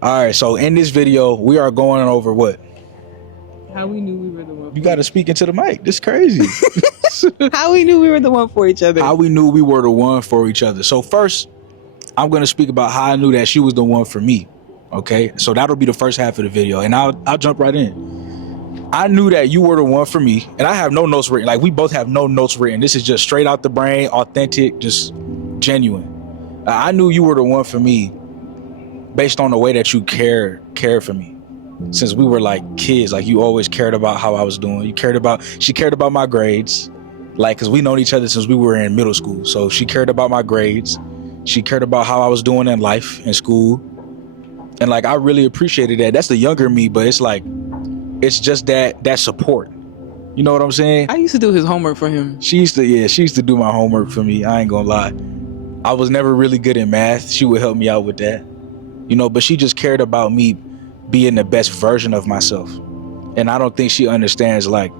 All right, so in this video, we are going over what? How we knew we were the one. You got to speak into the mic. This is crazy. How we knew we were the one for each other. How we knew we were the one for each other. So first, I'm going to speak about how I knew that she was the one for me. Okay, so that'll be the first half of the video, and I'll jump right in. I knew that you were the one for me, and I have no notes written. Like, we both have no notes written. This is just straight out the brain, authentic, just genuine. I knew you were the one for me based on the way that you cared for me. Since we were like kids, like, you always cared about how I was doing. She cared about my grades, like, because we known each other since we were in middle school. So she cared about my grades. She cared about how I was doing in life, in school. And like, I really appreciated that. That's the younger me, but it's like, it's just that support. You know what I'm saying? I used to do his homework for him. She used to do my homework for me. I ain't gonna lie. I was never really good in math. She would help me out with that. You know, but she just cared about me being the best version of myself. And I don't think she understands, like,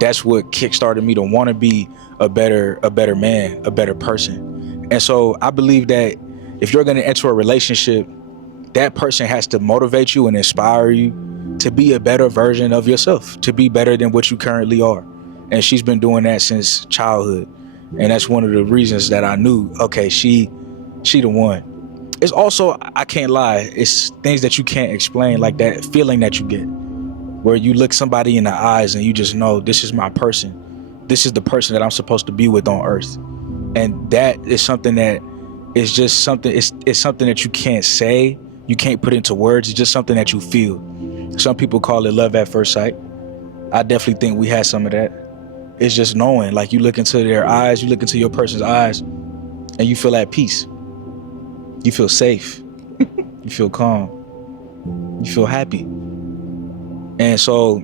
that's what kickstarted me to want to be a better man, a better person. And so I believe that if you're going to enter a relationship, that person has to motivate you and inspire you to be a better version of yourself, to be better than what you currently are. And she's been doing that since childhood. And that's one of the reasons that I knew, okay, she the one. It's also, I can't lie, it's things that you can't explain, like that feeling that you get where you look somebody in the eyes and you just know, this is my person. This is the person that I'm supposed to be with on earth. And that is something that is just something, it's something that you can't say, you can't put into words. It's just something that you feel. Some people call it love at first sight. I definitely think we had some of that. It's just knowing, like, you look into their eyes, you look into your person's eyes, and you feel at peace. You feel safe. You feel calm. You feel happy. And so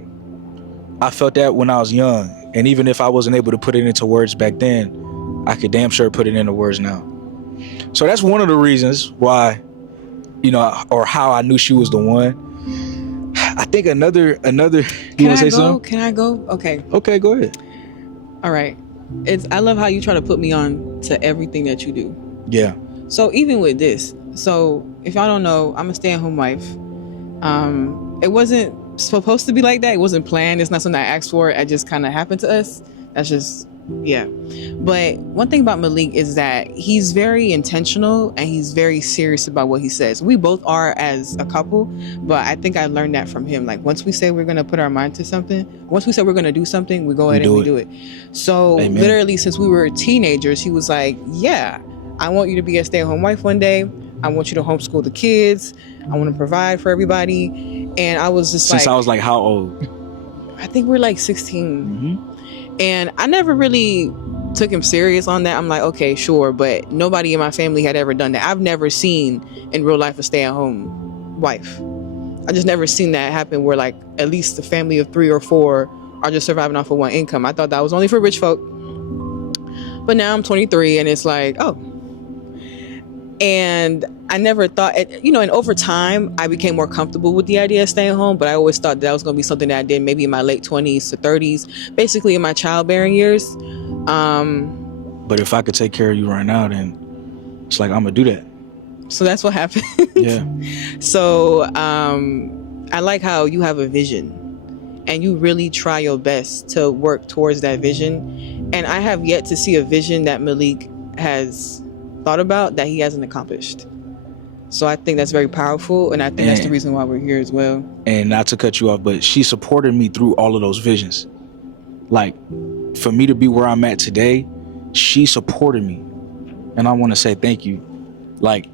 I felt that when I was young. And even if I wasn't able to put it into words back then, I could damn sure put it into words now. So that's one of the reasons why, you know, or how I knew she was the one. I think another, you want to say something? Can I go? Okay. Okay, go ahead. All right. I love how you try to put me on to everything that you do. Yeah. So even with this, so if y'all don't know, I'm a stay-at-home wife. It wasn't supposed to be like that. It wasn't planned. It's not something I asked for. It just kind of happened to us. That's just, yeah. But one thing about Malik is that he's very intentional and he's very serious about what he says. We both are as a couple, but I think I learned that from him. Like, once we say we're going to put our mind to something, once we say we're going to do something, we go ahead and we do it. So Amen. Literally, since we were teenagers, he was like, yeah, I want you to be a stay-at-home wife one day. I want you to homeschool the kids. I want to provide for everybody. And I was just Since I was like, how old? I think we're like 16. Mm-hmm. And I never really took him serious on that. I'm like, okay, sure. But nobody in my family had ever done that. I've never seen in real life a stay-at-home wife. I just never seen that happen where, like, at least a family of 3 or 4 are just surviving off of one income. I thought that was only for rich folk. But now I'm 23 and it's like, oh. And I never thought, you know, and over time, I became more comfortable with the idea of staying home, but I always thought that was going to be something that I did maybe in my late 20s to 30s, basically in my childbearing years. But if I could take care of you right now, then it's like, I'm going to do that. So that's what happened. Yeah. So I like how you have a vision and you really try your best to work towards that vision. And I have yet to see a vision that Malik has thought about that he hasn't accomplished. So I think that's very powerful, and I think that's the reason why we're here as well. And not to cut you off, but she supported me through all of those visions. Like, for me to be where I'm at today, she supported me, and I want to say thank you. Like,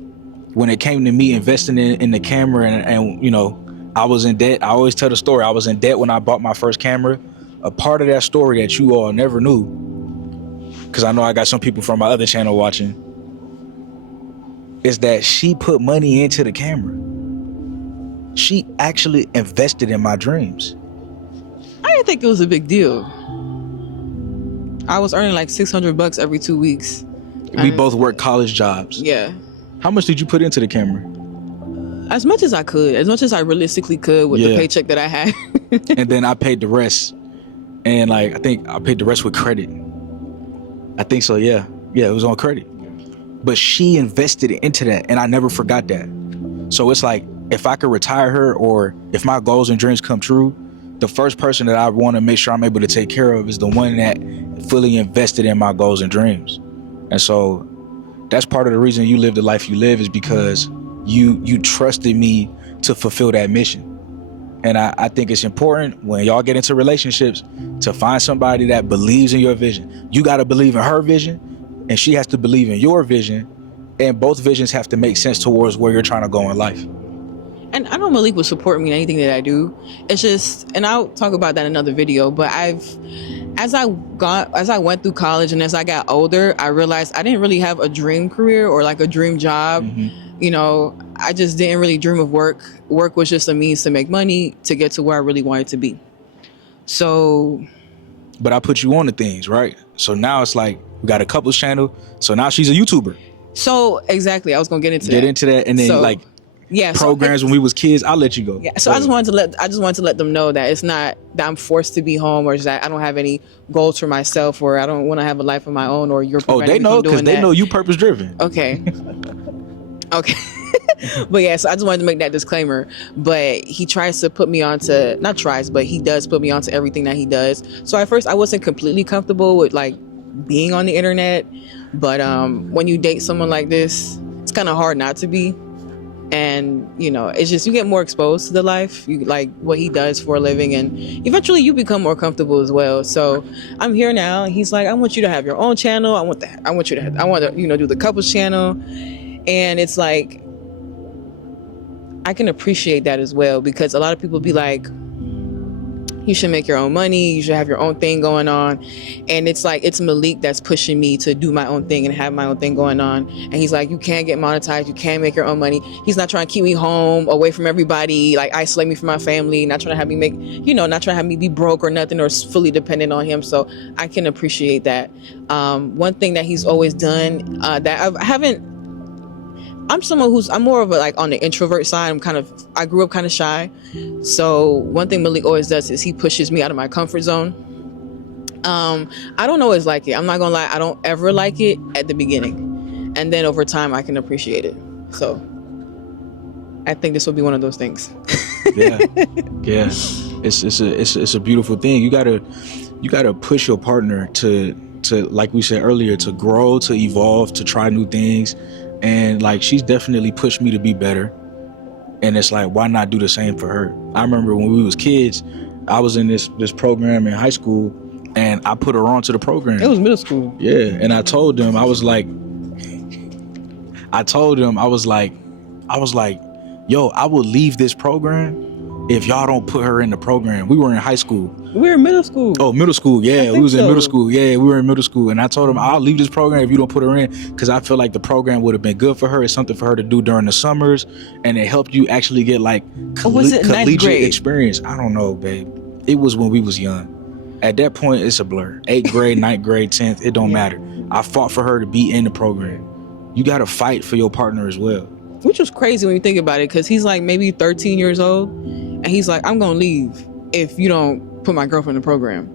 when it came to me investing in the camera, and you know, I was in debt. I always tell the story. I was in debt when I bought my first camera. A part of that story that you all never knew, because I know I got some people from my other channel watching, is that she put money into the camera. She actually invested in my dreams. I didn't think it was a big deal. I was earning like $600 every 2 weeks. We both worked college jobs. Yeah. How much did you put into the camera? As much as I could, as much as I realistically could with the paycheck that I had. And then I paid the rest. And like, I think I paid the rest with credit. I think so, yeah. Yeah, it was on credit. But she invested into that, and I never forgot that. So it's like, if I could retire her, or if my goals and dreams come true, the first person that I want to make sure I'm able to take care of is the one that fully invested in my goals and dreams. And so that's part of the reason you live the life you live, is because you trusted me to fulfill that mission. And I think it's important when y'all get into relationships to find somebody that believes in your vision. You got to believe in her vision, and she has to believe in your vision, and both visions have to make sense towards where you're trying to go in life. And I know Malik would support me in anything that I do. It's just, and I'll talk about that in another video, but as I went through college and as I got older, I realized I didn't really have a dream career or like a dream job. Mm-hmm. You know, I just didn't really dream of work. Work was just a means to make money to get to where I really wanted to be. So. But I put you on to things, right? So now it's like, we got a couples channel. So now she's a YouTuber. So exactly, I was gonna get into that. And then so, like, yeah, programs when we was kids. I'll let you go. Yeah, so I just wanted to let them know that it's not that I'm forced to be home, or that I don't have any goals for myself, or I don't want to have a life of my own, or you're preventing they know, me from doing because they that. know you purpose driven. Okay. Okay. But yeah, so I just wanted to make that disclaimer. But he tries to put me onto, not tries, but he does put me onto everything that he does. So at first I wasn't completely comfortable with like being on the internet, but when you date someone like this, it's kind of hard not to be. And you know, it's just, you get more exposed to the life, you like what he does for a living, and eventually you become more comfortable as well. So I'm here now. He's like, I want you to have your own channel. I want to do the couples channel. And it's like, I can appreciate that as well, because a lot of people be like, you should make your own money, you should have your own thing going on. And it's like, it's Malik that's pushing me to do my own thing and have my own thing going on. And he's like, you can't get monetized, you can't make your own money. He's not trying to keep me home, away from everybody, like isolate me from my family, not trying to have me not trying to have me be broke or nothing, or fully dependent on him. So I can appreciate that. One thing that he's always done that I'm more of a, like, on the introvert side. I grew up kind of shy. So one thing Malik always does is he pushes me out of my comfort zone. I don't always like it. I'm not gonna lie. I don't ever like it at the beginning. And then over time I can appreciate it. So I think this will be one of those things. Yeah. It's a beautiful thing. You gotta push your partner to, like we said earlier, to grow, to evolve, to try new things. And like, she's definitely pushed me to be better. And it's like, why not do the same for her? I remember when we was kids, I was in this program in high school, and I put her onto the program. It was middle school. Yeah. And I told them, I was like, yo, I will leave this program if y'all don't put her in the program. We were in high school. We were in middle school. Oh, middle school. Yeah, we was in middle school. Yeah, we were in middle school. And I told him, I'll leave this program if you don't put her in, because I feel like the program would have been good for her. It's something for her to do during the summers, and it helped you actually get like collegiate experience. I don't know, babe. It was when we was young. At that point, it's a blur. 8th grade, 9th grade, 10th, it don't matter. I fought for her to be in the program. You got to fight for your partner as well. Which was crazy when you think about it, because he's like maybe 13 years old, and he's like, I'm gonna leave if you don't put my girlfriend in the program.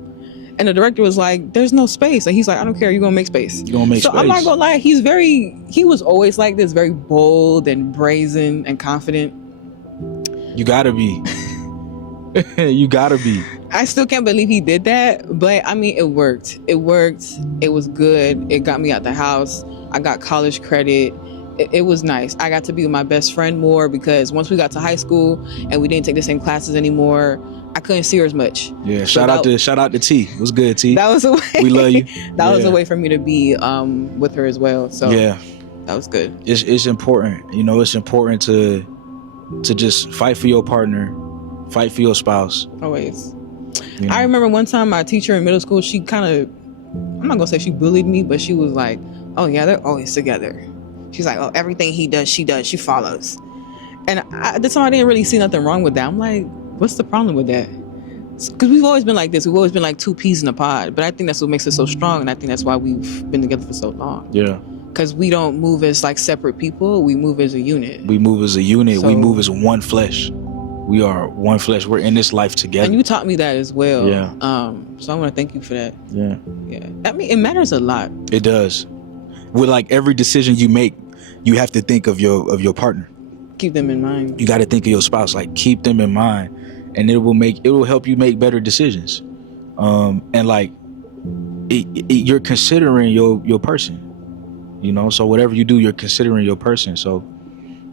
And the director was like, there's no space. And he's like, I don't care, you're gonna make space. You're gonna make space. So I'm not gonna lie, he was always like this, very bold and brazen and confident. You gotta be. You gotta be. I still can't believe he did that, but I mean, it worked. It was good. It got me out the house. I got college credit. It was nice. I got to be with my best friend more, because once we got to high school and we didn't take the same classes anymore, I couldn't see her as much. Yeah, shout out to T. It was good, T. That was a way. We love you. That was a way for me to be with her as well. So yeah, that was good. It's important. You know, it's important to just fight for your partner, fight for your spouse. Always. You know? I remember one time my teacher in middle school, she kind of, I'm not gonna say she bullied me, but she was like, oh yeah, they're always together. She's like, oh, everything he does, she follows. And at the time, I didn't really see nothing wrong with that. I'm like, what's the problem with that? Because we've always been like this. We've always been like two peas in a pod. But I think that's what makes us so strong. And I think that's why we've been together for so long. Yeah. Because we don't move as like separate people. We move as a unit. We move as a unit. We move as one flesh. We are one flesh. We're in this life together. And you taught me that as well. Yeah. So I want to thank you for that. Yeah. Yeah. I mean, it matters a lot. It does. With like every decision you make, you have to think of your partner. keep them in mind. You got to think of your spouse, like keep them in mind, and it will help you make better decisions. And like you're considering your person, you know. So whatever you do, you're considering your person. So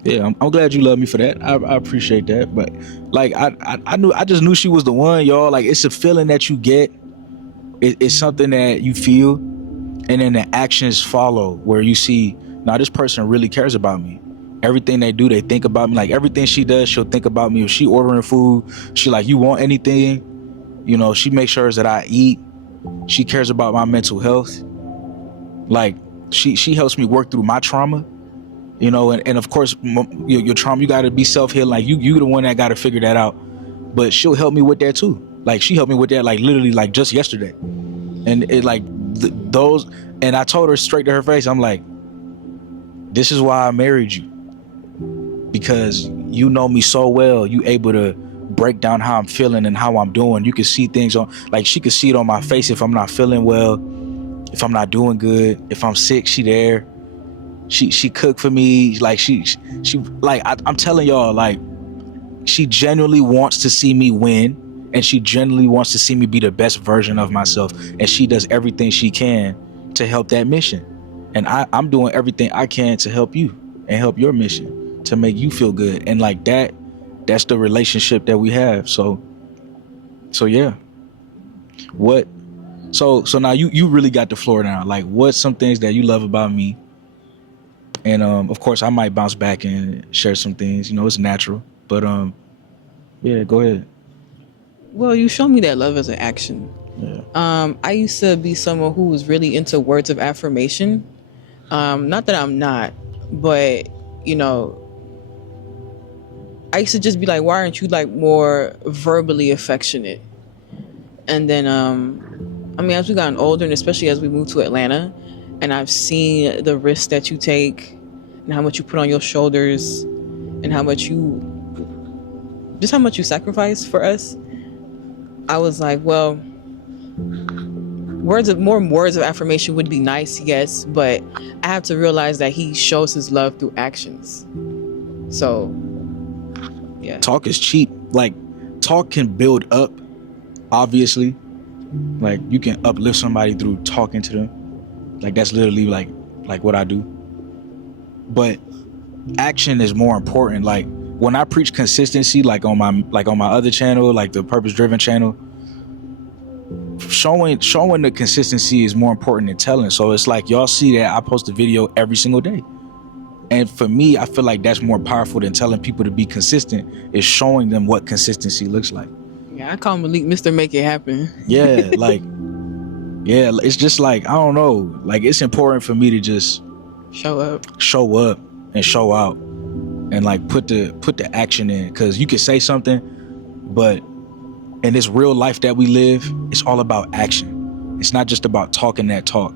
yeah, I'm glad you love me for that. I appreciate that. But like I just knew she was the one, y'all. Like it's a feeling that you get. It's something that you feel, and then the actions follow where you see, now this person really cares about me. Everything they do, they think about me. Like everything she does, she'll think about me. If she ordering food, she like, you want anything? You know, she makes sure that I eat. She cares about my mental health. Like she helps me work through my trauma. You know, and of course your trauma, you got to be self-healing. Like you the one that got to figure that out. But she'll help me with that too. Like she helped me with that, like literally, like just yesterday. And it like those, and I told her straight to her face, I'm like, this is why I married you, because you know me so well. You able to break down how I'm feeling and how I'm doing. You can see things on, like she could see it on my face if I'm not feeling well, if I'm not doing good, if I'm sick, she there. She cooked for me. Like she like I'm telling y'all, like she genuinely wants to see me win. And she genuinely wants to see me be the best version of myself. And she does everything she can to help that mission. And I'm doing everything I can to help you and help your mission, to make you feel good. And like that's the relationship that we have. So yeah. So now you really got the floor now. Like what's some things that you love about me? And of course I might bounce back and share some things. You know, it's natural. But yeah, go ahead. Well, you show me that love as an action. Yeah. I used to be someone who was really into words of affirmation. Not that I'm not, but you know, I used to just be like, why aren't you like more verbally affectionate? And then, I mean, as we gotten older, and especially as we moved to Atlanta, and I've seen the risks that you take and how much you put on your shoulders and how much you sacrifice for us. I was like, well, more words of affirmation would be nice, yes, but I have to realize that he shows his love through actions. So, yeah. Talk is cheap. Like, talk can build up, obviously. Like, you can uplift somebody through talking to them. Like, that's literally like what I do. But action is more important. Like, when I preach consistency, like on my other channel, like the Purpose Driven channel, showing the consistency is more important than telling. So it's like y'all see that I post a video every single day. And for me, I feel like that's more powerful than telling people to be consistent, is showing them what consistency looks like. Yeah, I call Malik Mr. Make It Happen. Yeah, like, yeah, it's just like, I don't know, like it's important for me to just show up and show out. And like put the action in, because you can say something, but in this real life that we live, it's all about action. It's not just about talking that talk.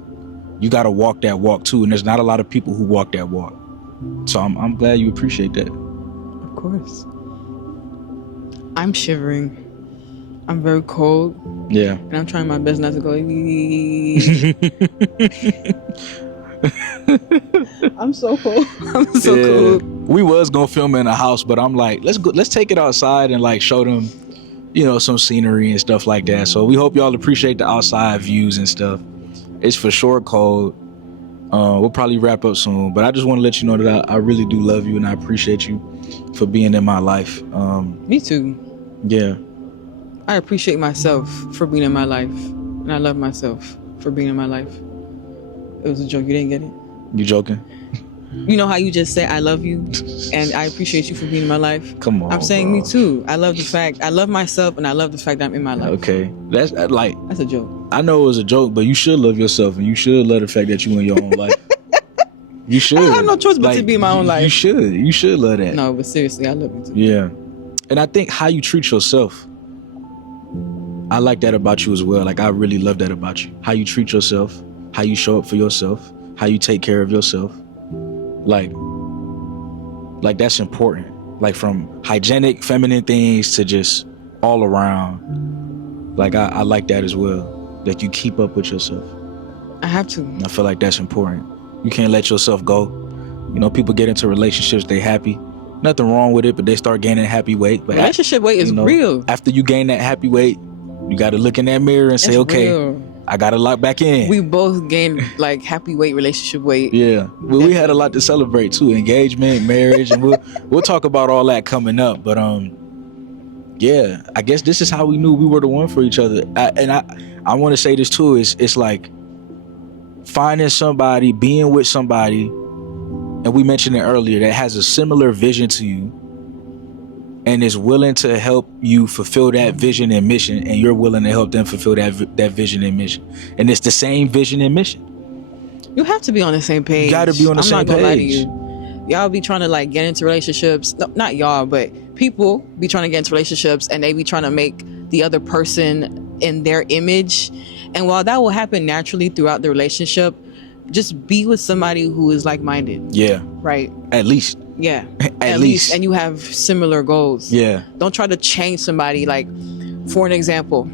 You got to walk that walk too, and there's not a lot of people who walk that walk. So I'm glad you appreciate that. Of course. I'm shivering. I'm very cold. Yeah. And I'm trying my best not to go. I'm so cold. I'm so cold. We was gonna film in a house, but I'm like, let's take it outside and like show them, you know, some scenery and stuff like that. So we hope y'all appreciate the outside views and stuff. It's for sure cold. We'll probably wrap up soon, but I just want to let you know that I really do love you and I appreciate you for being in my life. Me too. Yeah. I appreciate myself for being in my life, and I love myself for being in my life. It was a joke. You didn't get it? You joking? You know how you just said I love you and I appreciate you for being in my life? Come on, I'm saying bro. Me too. I love myself and I love the fact that I'm in my life. Okay. That's a joke. I know it was a joke, but you should love yourself and you should love the fact that you in your own life. You should. I have no choice but to be in my own life. You should love that. No, but seriously, I love you too. Yeah. And I think how you treat yourself, I like that about you as well. Like, I really love that about you. How you treat yourself, how you show up for yourself, how you take care of yourself. Like that's important. Like, from hygienic, feminine things to just all around. Like, I like that as well. Like, you keep up with yourself. I have to. I feel like that's important. You can't let yourself go. You know, people get into relationships, they happy, nothing wrong with it, but they start gaining happy weight. But Relationship weight is real. After you gain that happy weight, you got to look in that mirror and say, okay, real. I got to lock back in. We both gained like happy weight, relationship weight. Yeah, well, we had a lot to celebrate too: engagement, marriage, and we'll talk about all that coming up. But yeah, I guess this is how we knew we were the one for each other. I want to say this too: it's like finding somebody, being with somebody, and we mentioned it earlier, that has a similar vision to you, and is willing to help you fulfill that vision and mission, and you're willing to help them fulfill that vision and mission, and it's the same vision and mission. You have to be on the same page. You gotta be on the same I'm not gonna lie to page. you. Y'all be trying to like get into relationships. No, not y'all, but people be trying to get into relationships, and they be trying to make the other person in their image. And while that will happen naturally throughout the relationship, just be with somebody who is like-minded. Yeah, Right. at least. Yeah. At least. And you have similar goals. Yeah. Don't try to change somebody. Like, for an example,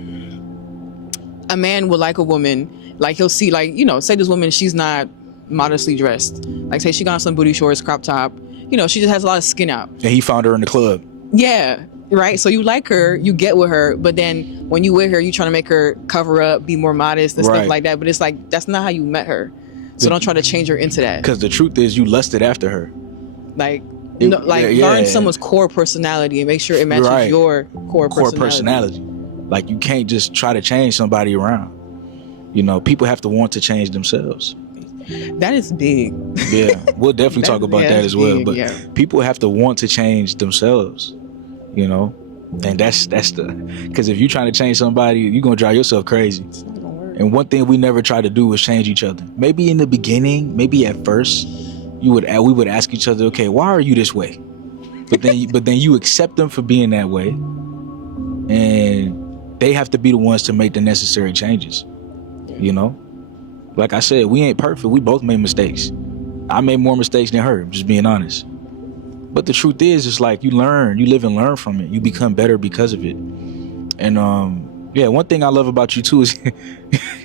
a man will like a woman, like he'll see, like, say this woman, she's not modestly dressed. Like, say she got on some booty shorts, crop top, she just has a lot of skin out. And he found her in the club. Yeah. Right. So you like her, you get with her, but then when you with her, you trying to make her cover up, be more modest and stuff like that. But it's like, that's not how you met her. So don't try to change her into that. Because the truth is, you lusted after her. Like, learn someone's core personality and make sure it matches your core personality. Like, you can't just try to change somebody around. People have to want to change themselves. That is big. Yeah, we'll definitely talk about that as well. But people have to want to change themselves. And that's because if you're trying to change somebody, you're gonna drive yourself crazy. And one thing we never try to do is change each other. Maybe in the beginning, maybe at first, we would ask each other, okay, why are you this way? But then you accept them for being that way, and they have to be the ones to make the necessary changes. Like I said, we ain't perfect. We both made mistakes. I made more mistakes than her, just being honest. But the truth is, it's like you live and learn from it. You become better because of it. And one thing I love about you too is,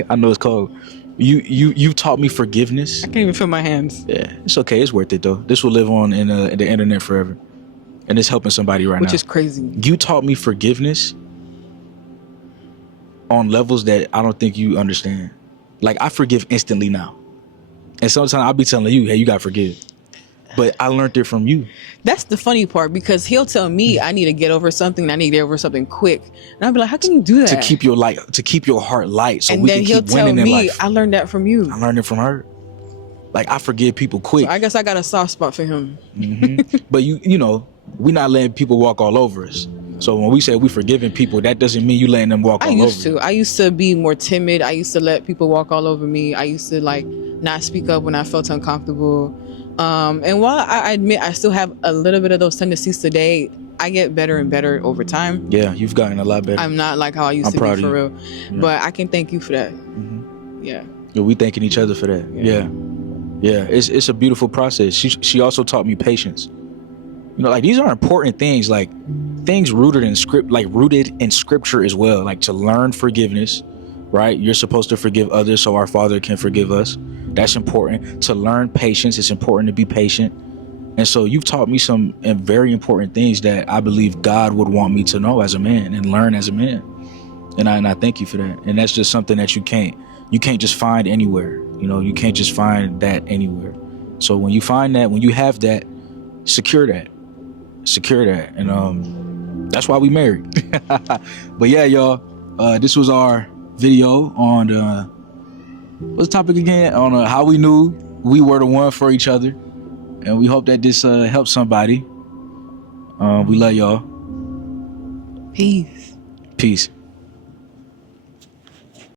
I know it's cold. You taught me forgiveness. I can't even feel my hands. Yeah, it's okay. It's worth it though. This will live on in the internet forever, and it's helping somebody right now. Which is crazy. You taught me forgiveness on levels that I don't think you understand. Like, I forgive instantly now, and sometimes I'll be telling you, "Hey, you gotta forgive." But I learned it from you. That's the funny part, because he'll tell me I need to get over something, I need to get over something quick. And I'll be like, how can you do that? To keep your heart light, so and we then can he'll keep winning tell in me, life. I learned that from you. I learned it from her. Like, I forgive people quick. So I guess I got a soft spot for him. But we're not letting people walk all over us. So when we say we forgiving people, that doesn't mean you letting them walk all over you. I used to be more timid. I used to let people walk all over me. I used to not speak up when I felt uncomfortable. And while I admit I still have a little bit of those tendencies today, I get better and better over time. Yeah, you've gotten a lot better. I'm not like how I used to be, for real. Yeah. But I can thank you for that. Yeah, we thanking each other for that. Yeah. It's a beautiful process. She also taught me patience. These are important things, like things rooted in scripture as well. Like, to learn forgiveness, right? You're supposed to forgive others so our Father can forgive us. That's important. To learn patience, it's important to be patient. And so you've taught me some very important things that I believe God would want me to know as a man and learn as a man. And I thank you for that. And that's just something that you can't just find anywhere. You can't just find that anywhere. So when you find that, when you have that, secure that. And that's why we married. But yeah, y'all, this was our video on what's the topic again? On how we knew we were the one for each other. And we hope that this helps somebody. We love y'all. Peace. Peace.